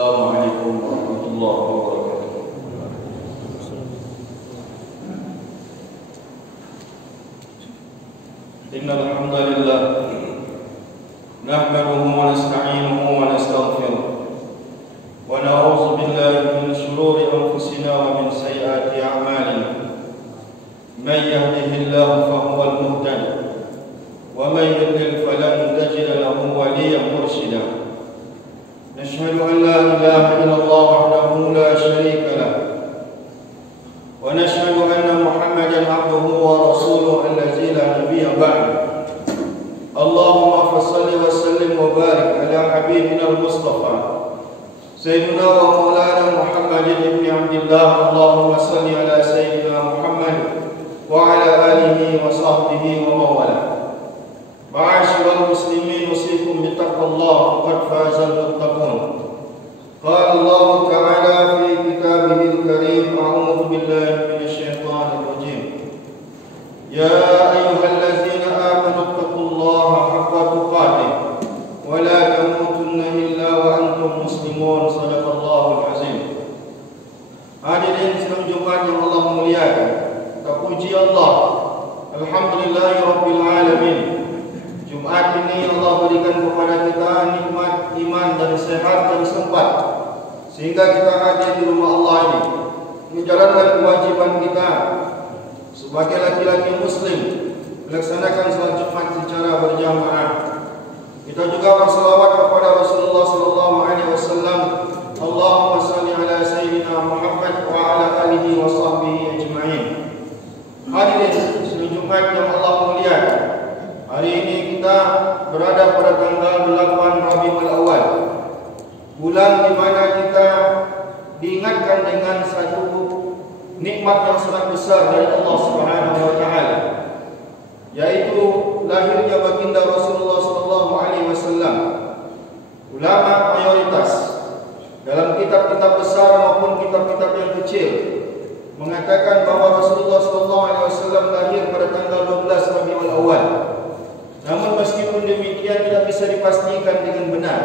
Wassalamualaikum warahmatullahi wabarakatuh. Innal hamdalillah nahmaduhu wa nasta'inuhu wa nastaghfiruh wa na'udzu billahi min shururi anfusina wa min sayyiati a'malina. Man yahdihillahu fahuwal muhtadi wa man yudlil falan tajida lahu waliyyan murshida. Nashhadu an la ilaha illallah wahdahu la sharika lah wa nashhadu anna Muhammadan abduhu wa rasuluhu allazi la nabiyya ba'dahu. Allahumma fassalli wa sallim wa barik ala habibina al-Mustafa Sayyidina wa maulana Muhammadin ibn Abdillah. Allahumma salli ala Sayyidina Muhammad wa ala alihi wa sahbihi wa mawala. Ma'asyiral muslimin, usikum bittaqwallah, faqad fazal muttaqun. Qala Allah ta'ala fi kitabihil karim, a'udzu billahi minasy syaithanir rajim. Ya ayyuhallazina amanu taqullaha haqqa tuqatih wa la tamutunna illa wa antum muslimun. Shadaqallahul azim. Hadirin sidang Jumat yang Allah muliakan, terpuji Allah, alhamdulillahirabbil alamin. Jumat ini Allah berikan kepada kita nikmat iman dan sehat dan sempat, sehingga kita hadir di rumah Allah ini menjalankan kewajiban kita sebagai laki-laki muslim, melaksanakan salat Jumat secara berjamaah. Kita juga berselawat kepada Rasulullah sallallahu alaihi wasallam. Allahumma shalli ala sayyidina Muhammad wa ala alihi wa sahbihi ajma'in. Hadirin sidang Jumat yang Allah muliakan, hari ini kita berada pada tanggal 8 Rabiul Awal, bulan di mana kita diingatkan dengan satu nikmat yang sangat besar dari Allah Subhanahu wa taala, yaitu lahirnya baginda Rasulullah sallallahu alaihi wasallam. Ulama mayoritas dalam kitab-kitab besar maupun kitab-kitab yang kecil mengatakan bahwa Rasulullah sallallahu alaihi wasallam lahir pada tanggal 12 Rabiul Awal. Namun meskipun demikian tidak bisa dipastikan dengan benar.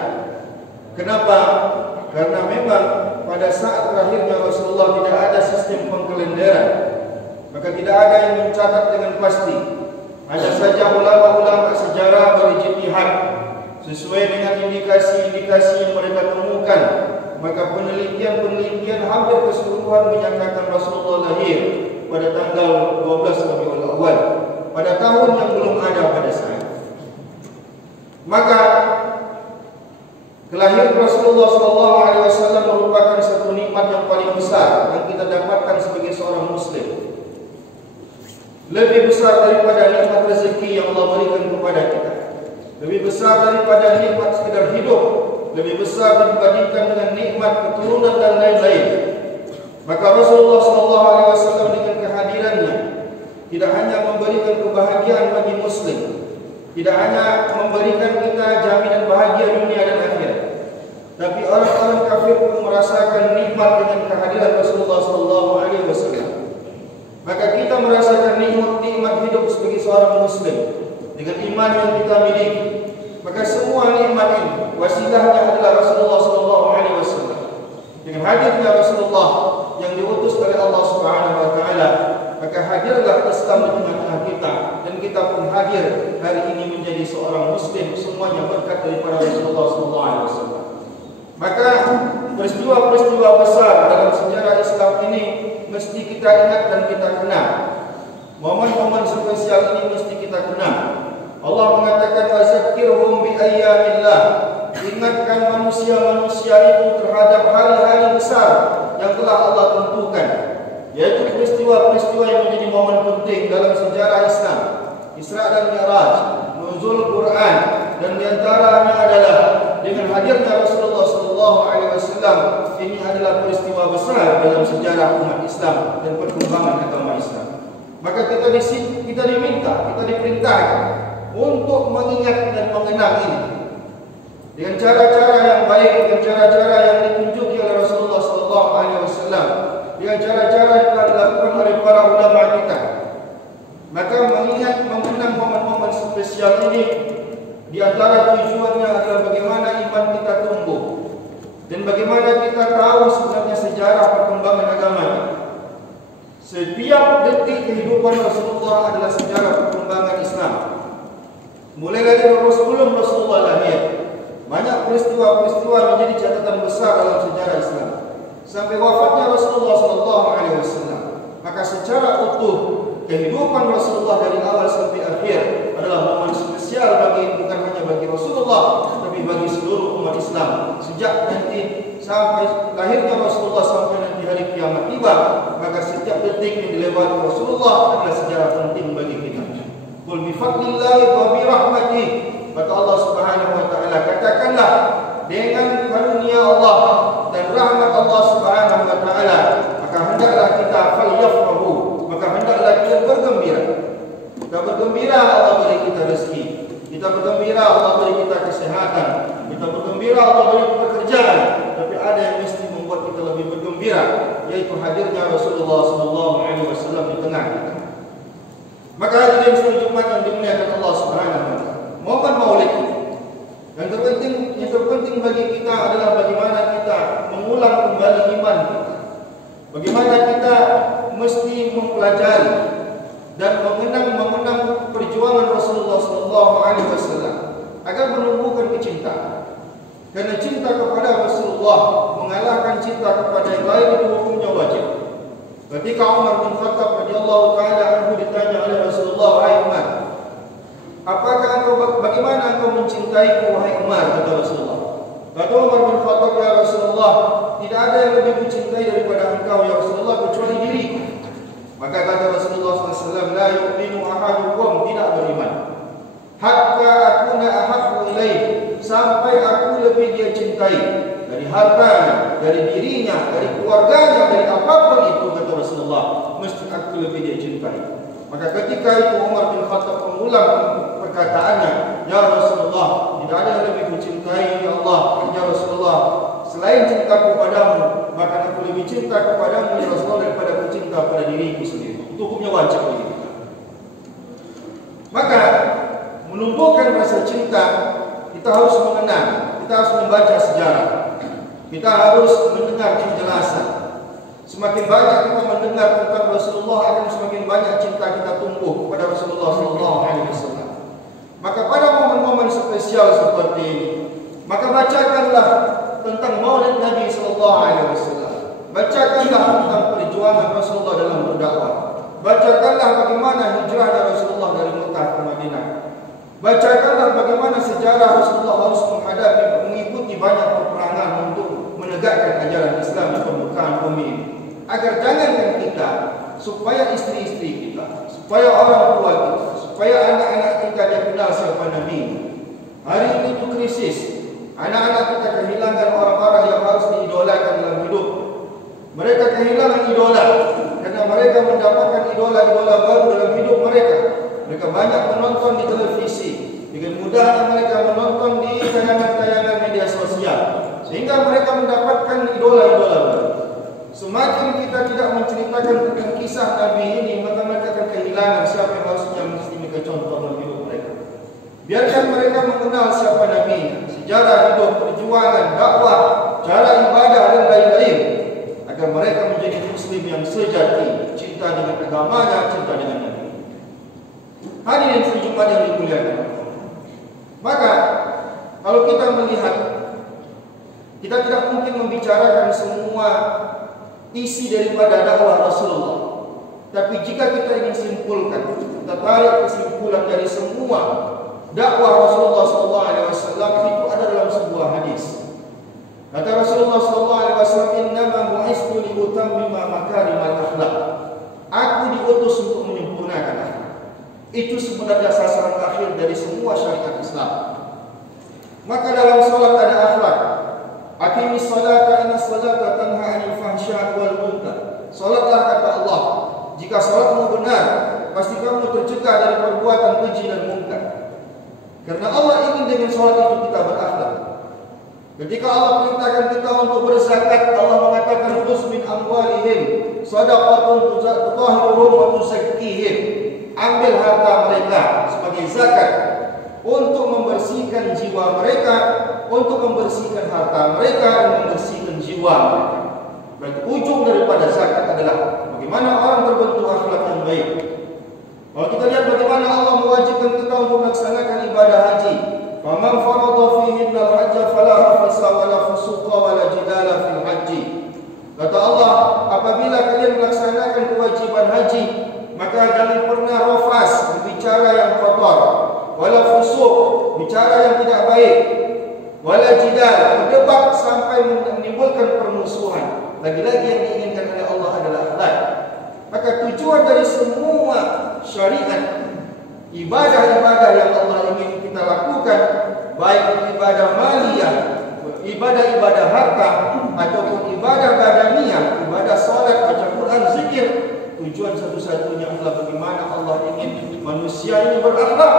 Kenapa? Karena memang pada saat lahirnya Rasulullah tidak ada sistem pengkalenderan, maka tidak ada yang mencatat dengan pasti. Hanya saja ulama-ulama sejarah berijtihad sesuai dengan indikasi-indikasi yang mereka temukan. Maka penelitian-penelitian hampir keseluruhan menyatakan Rasulullah lahir pada tanggal 12 Rabiul Awal, pada tahun yang belum ada pada saat. Maka kelahiran Rasulullah SAW merupakan satu nikmat yang paling besar yang kita dapatkan sebagai seorang muslim. Lebih besar daripada nikmat rezeki yang Allah berikan kepada kita, lebih besar daripada nikmat sekedar hidup, lebih besar dibandingkan dengan nikmat keturunan dan lain-lain. Maka Rasulullah SAW dengan kehadirannya tidak hanya memberikan kebahagiaan bagi muslim, tidak hanya memberikan kita jaminan bahagia dunia dan akhirat, tapi orang-orang kafir pun merasakan nikmat dengan kehadiran Rasulullah SAW. Maka kita merasakan nikmat hidup sebagai seorang muslim dengan iman yang kita miliki. Maka semua nikmat ini wasilahnya adalah Rasulullah SAW. Dengan hadirnya Rasulullah yang diutus oleh Allah Subhanahu wa taala, maka hadirlah Islam di tengah-tengah kita, dan kita pun hadir hari ini menjadi seorang muslim, semuanya berkat daripada Rasulullah SAW. Maka peristiwa-peristiwa besar dalam sejarah Islam ini mesti kita ingat dan kita kenal. Momen-momen spesial ini mesti kita kenal. Allah mengatakan wazakirhum bi ayyamillah. Ingatkan manusia-manusia itu terhadap hari-hari besar yang telah Allah tentukan, yaitu peristiwa-peristiwa yang menjadi momen penting dalam sejarah Islam. Isra dan Mi'raj, nuzul Quran, dan diantaranya adalah dengan hadirnya Rasulullah SAW. Ini adalah peristiwa besar dalam sejarah umat Islam dan perkembangan agama Islam. Maka kita diminta, kita diperintahkan untuk mengingat dan mengenang ini dengan cara-cara yang baik, dengan cara-cara yang ditunjuki oleh Rasulullah SAW, dengan cara-cara yang telah dilakukan oleh para ulama kita. Maka mengingat, mengenang momen-momen spesial ini, di antara tujuannya adalah bagaimana iman kita tumbuh dan bagaimana Setiap detik kehidupan Rasulullah adalah sejarah perkembangan Islam. Mulai dari sebelum Rasulullah lahir, banyak peristiwa-peristiwa menjadi catatan besar dalam sejarah Islam. Sampai wafatnya Rasulullah SAW, maka secara utuh kehidupan Rasulullah dari awal sampai akhir adalah momen spesial bukan hanya bagi Rasulullah, tapi bagi seluruh umat Islam. Sejak nanti sampai lahirnya Rasulullah sampai nanti hari kiamat tiba, maka setiap detik yang dilewati Rasulullah adalah sejarah penting bagi kita. Qul bi fadlillahi wa bi rahmatih, kata Allah Subhanahu wa taala, katakanlah dengan karunia Allah dan rahmat Allah Subhanahu wa taala, maka hendaklah kita falyafrahu, maka hendaklah kita bergembira. Kita bergembira Allah beri kita rezeki, kita bergembira Allah beri kita kesehatan, kita bergembira Allah beri pekerjaan, tapi ada yang mesti membuat kita lebih bergembira, yaitu hadirnya Rasulullah SAW di tengah kita. Maka hadirin sekalian Jumat yang dimuliakan Allah Subhanahu wa taala, momen Maulid yang terpenting bagi kita adalah bagaimana kita mengulang kembali iman kita. Bagaimana kita mesti mempelajari dan mengenang perjuangan Rasulullah SAW agar menumbuhkan kecintaan. Karena cinta kepada Rasulullah mengalahkan cinta kepada yang lain itu hukumnya wajib. Ketika Umar bin Khattab radhiyallahu taala anhu ditanya oleh Rasulullah, "Wahai Umar, bagaimana engkau mencintaiku wahai Umar?" kata Rasulullah. Kata Umar bin Khattab, "Ya Rasulullah, tidak ada yang lebih mencintai daripada engkau ya Rasulullah kecuali diriku." Maka kata Rasulullah SAW, "La yu'minu ahadukum," tidak beriman, "hatta akuna ahabbu ilaih," sampai aku lebih dia cintai dari hartanya, dari dirinya, dari keluarganya, dari apapun itu, kata Rasulullah, mesti aku lebih dia cintai. Maka ketika itu Umar bin Khattab mengulang perkataannya, "Ya Rasulullah, tidak ada yang lebih mencintai ya Allah, ya Rasulullah, selain cintaku padamu, maka aku lebih cinta kepadamu ya Rasulullah daripada aku cinta pada diriku sendiri." Itu hukumnya wajib bagi kita. Maka menumbuhkan rasa cinta, kita harus mengenang, kita harus membaca sejarah, kita harus mendengar penjelasan. Semakin banyak kita mendengar tentang Rasulullah, akan semakin banyak cinta kita tumbuh kepada Rasulullah SAW. Maka pada momen-momen spesial seperti ini, maka bacakanlah tentang Maulid Nabi SAW. Bacakanlah tentang perjuangan Rasulullah dalam berdakwah. Bacakanlah bagaimana hijrah Rasulullah dari Mekah ke Madinah. Bacakanlah bagaimana sejarah Rasulullah harus mengikuti banyak peperangan untuk menegakkan ajaran Islam di permukaan bumi ini. Agar jangankan kita, supaya istri-istri kita, supaya orang tua kita, supaya anak-anak kita dia kenal siapa Nabi. Hari ini itu krisis. Anak-anak kita kehilangan orang-orang yang harus diidolakan dalam hidup. Mereka kehilangan idola karena mereka mendapatkan idola-idola baru dalam hidup mereka. Mereka banyak menonton di televisi, dengan mudahnya mereka menonton di tayangan-tayangan media sosial, sehingga mereka mendapatkan idola-idola baru. Semakin kita tidak menceritakan tentang kisah Nabi ini, maka mereka akan kehilangan siapa yang harusnya mesti mereka contoh dalam hidup mereka. Biarkan mereka mengenal siapa Nabi, sejarah hidup, perjuangan, dakwah, cara ibadah dan lain-lain, agar mereka menjadi Muslim yang sejati, cinta dengan agamanya, cinta dengan Nabi. Hadirin Jumat yang dimuliakan. Maka kalau kita melihat, kita tidak mungkin membicarakan semua isi daripada dakwah Rasulullah. Tapi jika kita ingin simpulkan, kita tarik kesimpulan dari semua dakwah Rasulullah SAW itu ada dalam sebuah hadis. Kata Rasulullah SAW, "Innama bu'istu liutammima makarimal akhlaq." Aku diutus untuk menyempurnakan akhlak. Itu sebenarnya sasaran akhir dari semua syariat Islam. Maka dalam salat ada akhlak. Aqimis salata inna salata tanha 'anil fahsya'i wal munkar. Salatlah kata Allah. Jika salatmu benar, pasti kamu tercegah dari perbuatan keji dan munkar. Karena Allah ingin dengan salat itu kita berakhlak. Ketika Allah perintahkan kita untuk berzakat, Allah mengatakan khudz min amwalihim shadaqatun tutahhiruhum wa tuzakkihim. Ambil harta mereka sebagai zakat untuk membersihkan jiwa mereka, untuk membersihkan harta mereka dan membersihkan jiwa mereka. Berarti ujung daripada zakat adalah bagaimana orang terbentuk akhlak yang baik. Kalau kita lihat bagaimana Allah mewajibkan kita untuk melaksanakan ibadah haji. Faman farada fihinna al-hajja fala rafasa wala fusuqa wala jidala fil haji. Kata Allah, apabila kalian melaksanakan kewajiban haji, maka jangan pernah rafas, berbicara yang kotor, wala fusuq, bicara yang tidak baik, wala jidal, berdebat sampai menimbulkan permusuhan. Lagi-lagi yang diinginkan oleh Allah adalah akhlak. Maka tujuan dari semua syariat, ibadah-ibadah yang Allah ingin kita lakukan, baik ibadah maliyah, ibadah-ibadah harta, ataupun ibadah badaniyah, ibadah salat, baca Quran, zikir, tujuan satu-satunya adalah bagaimana Allah ingin manusia ini berakhlak,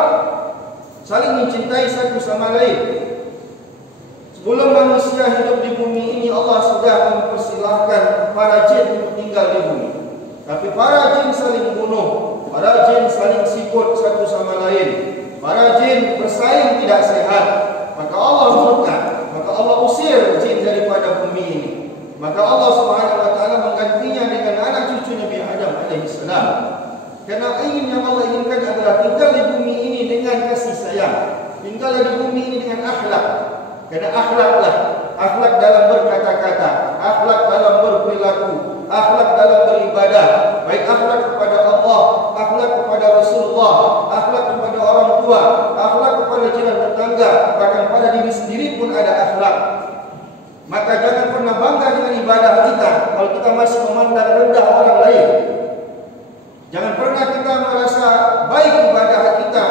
saling mencintai satu sama lain. Sebelum manusia hidup di bumi ini, Allah sudah mempersilahkan para jin untuk tinggal di bumi. Tapi para jin saling bunuh, para jin saling sikut satu sama lain, para jin bersaing tidak sehat. Maka Allah murka, maka Allah usir jin daripada bumi ini. Maka Allah Subhanahu wa taala menggantinya dengan anak cucu Nabi Adam alaihi salam. Karena yang Allah inginkan adalah tinggal di bumi ini dengan kasih sayang, tinggal di bumi ini dengan akhlak. Karena akhlaklah, akhlak dalam berkata-kata, akhlak dalam berperilaku, akhlak dalam beribadah, baik akhlak kepada Allah, akhlak kepada Rasulullah, akhlak kepada orang tua, akhlak kepada jiran tetangga, bahkan pada diri sendiri pun ada akhlak. Maka jangan pernah bangga dengan ibadah kita kalau kita masih memandang rendah orang lain. Jangan pernah kita merasa baik ibadah kita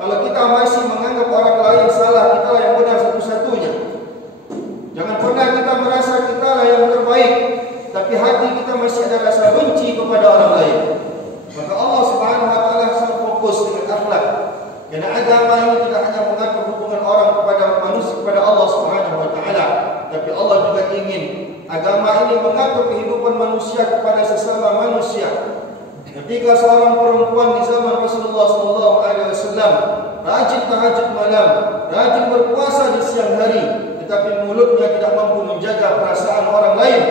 kalau kita masih menganggap orang lain salah, kita yang benar satu-satunya. Jangan pernah kita merasa kita lah yang terbaik, tapi hati kita masih ada rasa benci kepada orang lain. Maka Allah Subhanahu wa taala sangat fokus dengan akhlak. Karena agama ini tidak hanya mengatur hubungan orang kepada manusia, kepada Allah Subhanahu wa taala, tapi Allah juga ingin agama ini mengatur kehidupan manusia kepada sesama manusia. Ketika seorang perempuan di zaman Rasulullah SAW rajin tahajud malam, rajin berpuasa di siang hari, tetapi mulutnya tidak mampu menjaga perasaan orang lain,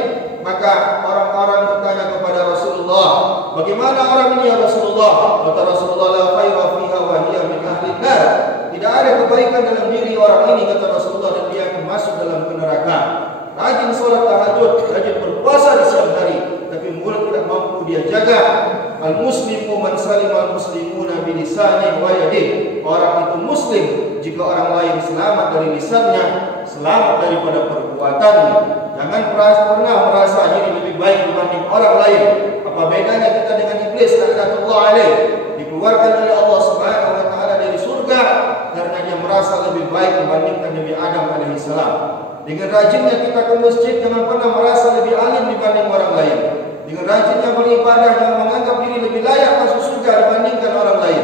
maka orang-orang bertanya kepada Rasulullah, bagaimana orang ini ya Rasulullah? Kata Rasulullah, la khaira fiha wa hiya min ahli nar. Tidak ada kebaikan dalam diri orang ini, kata Rasulullah, dan dia akan masuk dalam neraka. Rajin sholat tahajud, rajin berpuasa di siang hari, tapi mulut tidak mampu dia jaga. Al-muslimu man salim al-muslimuna bi lisanihi wa yadihi. Orang itu muslim jika orang lain selamat dari lisannya, selamat daripada perbuatannya. Jangan pernah merasa diri lebih baik dibanding orang lain. Apa bedanya kita dengan iblis laknatullah alaih, dikeluarkan oleh Allah Subhanahu wa taala dari surga karena dia merasa lebih baik dibandingkan Nabi Adam alaihi salam. Dengan rajinnya kita ke masjid, jangan pernah merasa lebih alim dibanding orang lain. Dengan rajinnya beribadah, jangan menganggap diri lebih layak masuk surga dibandingkan orang lain.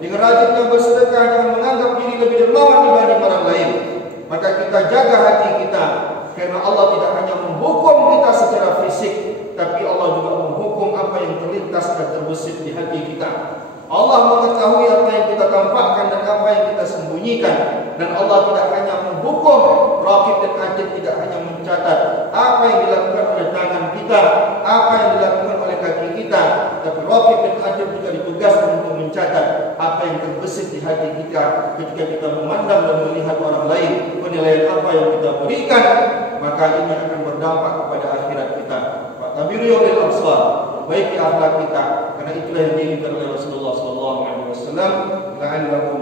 Dengan rajinnya bersedekah, jangan menganggap diri lebih dermawan dibanding orang lain. Maka kita jaga hati kita, karena Allah tidak hanya menghukum kita secara fisik, tapi Allah juga menghukum apa yang terlintas dan terbesit di hati kita. Allah mengetahui apa yang kita tampakkan dan apa yang kita sembunyikan. Dan Allah tidak hanya menghukum, Raqib dan Atid tidak hanya mencatat apa yang dilakukan oleh tangan kita, apa yang dilakukan oleh kaki kita, tapi Raqib dan Atid juga ditugaskan untuk mencatat apa yang terbesit di hati kita ketika kita memandang dan melihat orang lain. Penilaian apa yang kita berikan, maka ini akan berdampak kepada akhirat kita. Tabiru lil absar, perbaiki akhlak kita, karena itulah yang diinginkan oleh Rasulullah sallallahu alaihi wasallam. La'allakum